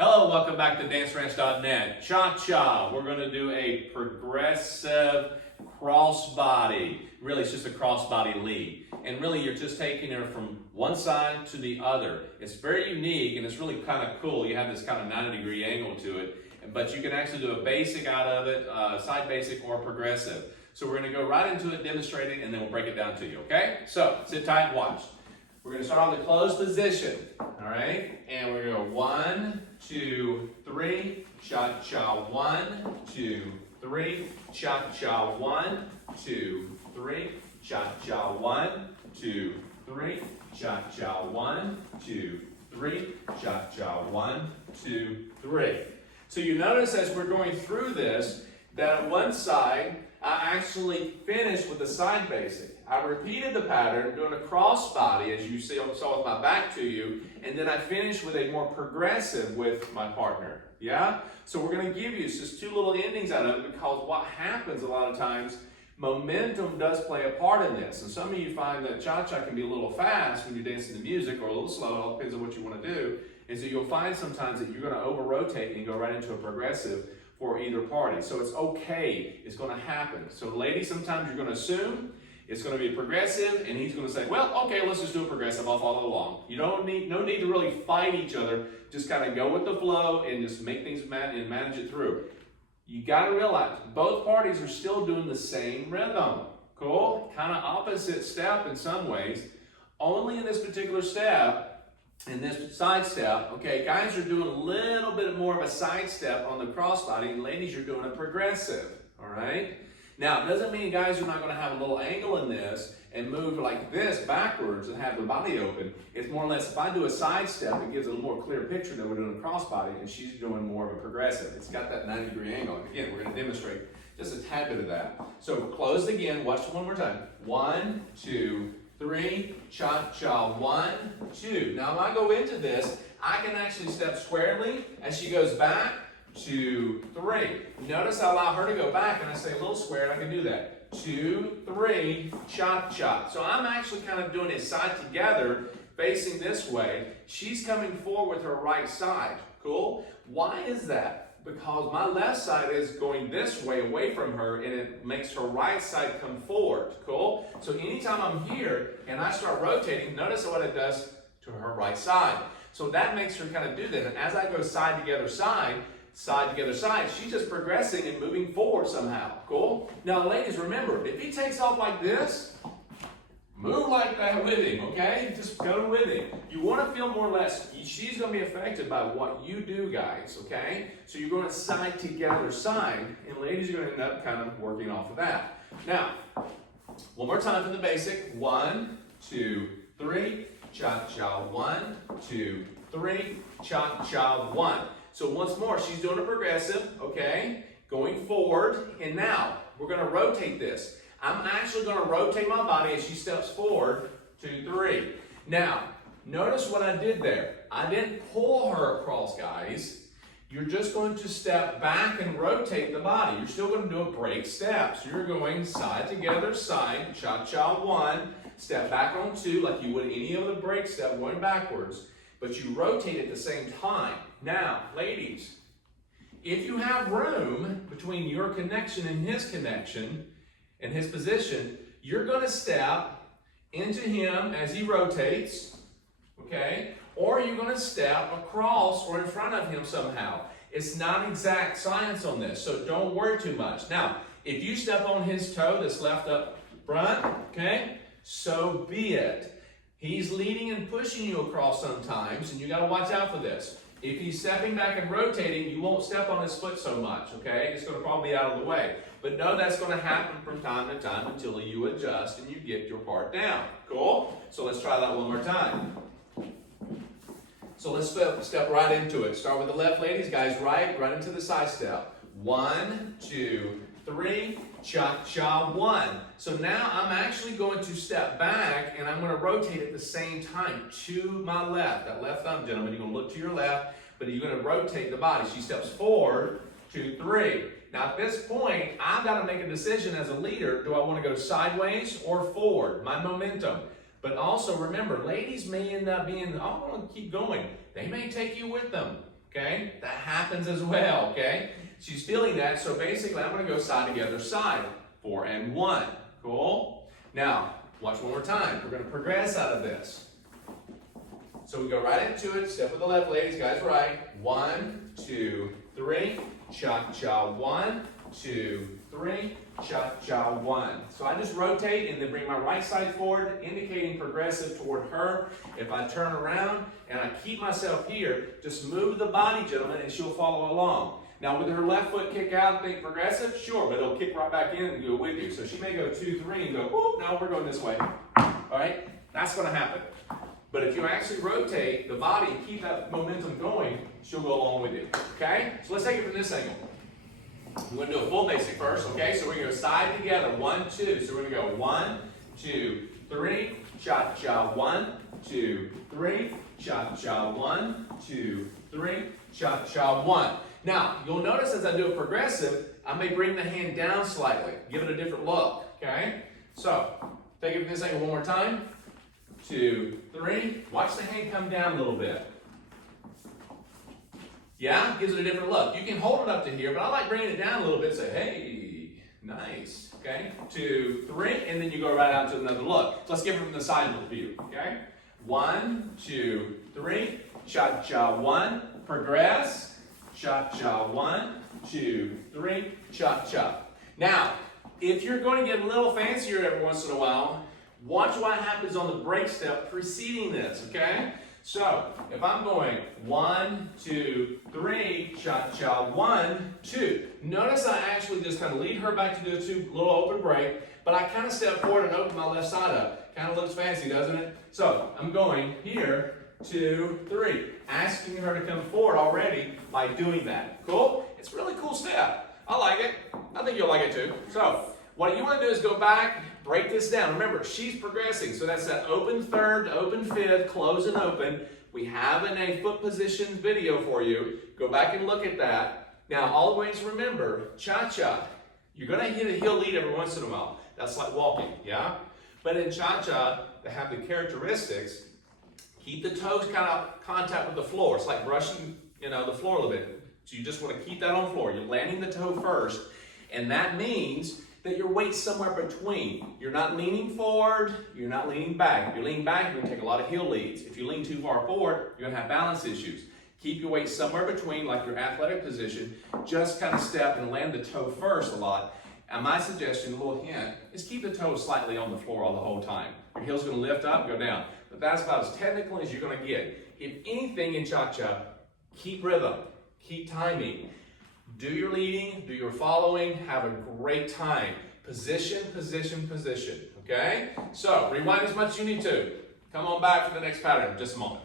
Hello, welcome back to danceranch.net. Cha-cha, we're going to do a progressive crossbody. Really, it's just a crossbody lead. And really, you're just taking her from one side to the other. It's very unique and it's really kind of cool. You have this kind of 90-degree angle to it, but you can actually do a basic out of it, side basic or progressive. So we're going to go right into it, demonstrate it, and then we'll break it down to you, okay? So, sit tight and watch. We're going to start on the closed position, all right? And we're going to go 1, 2, 3, cha-cha, 1, 2, 3, cha-cha, 1, 2, 3, cha-cha, 1, 2, 3, cha-cha, 1, 2, 3, cha-cha, 1, 2, 3. So you notice as we're going through this, that on one side, I actually finished with the side basic. I repeated the pattern, doing a cross body, as you saw with my back to you, and then I finished with a more progressive with my partner, yeah? So we're gonna give you just two little endings out of it because what happens a lot of times, momentum does play a part in this. And some of you find that cha-cha can be a little fast when you're dancing to music or a little slow, it all depends on what you wanna do. And so you'll find sometimes that you're gonna over-rotate and go right into a progressive for either party. So it's okay, it's gonna happen. So ladies, sometimes you're gonna assume it's gonna be progressive and he's gonna say, well, okay, let's just do a progressive, I'll follow along. You don't need, no need to really fight each other, just kind of go with the flow and just make things and manage it through. You gotta realize both parties are still doing the same rhythm, cool? Kind of opposite step in some ways. Only in this particular step, in this side step, okay, guys are doing a little bit more of a side step on the crossbody, and ladies, you're doing a progressive, all right? Now, it doesn't mean guys are not going to have a little angle in this and move like this backwards and have the body open. It's more or less, if I do a side step, it gives a more clear picture that we're doing a crossbody, and she's doing more of a progressive. It's got that 90-degree angle. And again, we're going to demonstrate just a tad bit of that. So, closed again. Watch it one more time. 1, 2, 3, cha-cha, 1, 2. Now, if I go into this, I can actually step squarely as she goes back, 2, 3. Notice I allow her to go back and I stay a little square and I can do that. 2, 3, cha-cha. So I'm actually kind of doing it side together, facing this way. She's coming forward with her right side. Cool? Why is that? Because my left side is going this way away from her and it makes her right side come forward. Cool? So anytime I'm here and I start rotating, notice what it does to her right side. So that makes her kind of do that. And as I go side together side together side, she's just progressing and moving forward somehow. Cool? Now ladies, remember, if he takes off like this, move like that with him, okay? Just go with him. You want to feel more or less, she's going to be affected by what you do, guys, okay? So you're going side together side, and ladies are going to end up kind of working off of that. Now, one more time for the basic. 1, 2, 3, cha-cha, 1, 2, 3, cha-cha, 1. So once more, she's doing a progressive, okay? Going forward, and now we're going to rotate this. I'm actually going to rotate my body as she steps forward, 2, 3. Now, notice what I did there. I didn't pull her across, guys. You're just going to step back and rotate the body. You're still going to do a break step. So you're going side together, side, cha-cha 1, step back on 2 like you would any other break step going backwards, but you rotate at the same time. Now, ladies, if you have room between your connection and his connection, in his position, you're going to step into him as he rotates, okay? Or you're going to step across or in front of him somehow. It's not exact science on this, so don't worry too much. Now, if you step on his toe that's left up front, okay, so be it. He's leading and pushing you across sometimes, and you got to watch out for this. If he's stepping back and rotating, you won't step on his foot so much, okay? It's going to probably be out of the way. But know that's going to happen from time to time until you adjust and you get your part down. Cool? So let's try that one more time. So let's step right into it. Start with the left, ladies. Guys, right into the side step. 1, 2, 3, cha-cha 1. So now I'm actually going to step back and I'm going to rotate at the same time to my left. That left thumb, gentlemen, you're going to look to your left, but you're going to rotate the body. She steps forward, 2, 3. Now at this point, I've got to make a decision as a leader. Do I want to go sideways or forward? My momentum. But also remember, ladies may end up being, I want to keep going. They may take you with them. okay? That happens as well, okay? She's feeling that, so basically I'm gonna go side to the other side. 4 and 1, cool? Now, watch one more time. We're gonna progress out of this. So we go right into it, step with the left, ladies, guys, right. 1, 2, 3, cha-cha, 1, 2, 3, cha-cha, 1. So I just rotate and then bring my right side forward, indicating progressive toward her. If I turn around and I keep myself here, just move the body, gentlemen, and she'll follow along. Now, with her left foot kick out, think progressive? Sure, but it'll kick right back in and go with you. So she may go 2, 3 and go, whoop, now we're going this way. All right? That's going to happen. But if you actually rotate the body and keep that momentum going, she'll go along with you. Okay? So let's take it from this angle. We're going to do a full basic first, okay? So we're going to go side together, 1, 2. So we're going to go 1, 2, 3, cha-cha, 1, 2, 3, cha-cha, 1, 2, 3, cha-cha, 1. Now, you'll notice as I do a progressive, I may bring the hand down slightly, give it a different look, okay? So, take it from this angle one more time. 2, 3. Watch the hand come down a little bit. Yeah, gives it a different look. You can hold it up to here, but I like bringing it down a little bit. Say, hey, nice. Okay, 2, 3, and then you go right out to another look. So let's give it from the side view. Okay, 1, 2, 3. Cha-cha, 1. Progress. Cha-cha, 1, 2, 3. Cha-cha. Now, if you're going to get a little fancier every once in a while, watch what happens on the break step preceding this, okay? So, if I'm going 1, 2, 3, cha-cha, 1, 2. Notice I actually just kind of lead her back to do a little open break, but I kind of step forward and open my left side up. Kind of looks fancy, doesn't it? So, I'm going here, 2, 3. Asking her to come forward already by doing that. Cool? It's a really cool step. I like it. I think you'll like it too. So, what you want to do is go back, break this down. Remember, she's progressing. So that's that open third, open fifth, close and open. We have in a foot position video for you. Go back and look at that. Now, always remember, cha-cha. You're going to hit a heel lead every once in a while. That's like walking, yeah? But in cha-cha, they have the characteristics. Keep the toes kind of contact with the floor. It's like brushing, the floor a little bit. So you just want to keep that on the floor. You're landing the toe first, and that means that your weight's somewhere between. You're not leaning forward, you're not leaning back. If you lean back, you're going to take a lot of heel leads. If you lean too far forward, you're going to have balance issues. Keep your weight somewhere between, like your athletic position. Just kind of step and land the toe first a lot. And my suggestion, a little hint, is keep the toes slightly on the floor all the whole time. Your heel's going to lift up, go down. But that's about as technical as you're going to get. If anything in cha-cha, keep rhythm, keep timing. Do your leading, do your following, have a great time. Position, position, position, okay? So, rewind as much as you need to. Come on back for the next pattern in just a moment.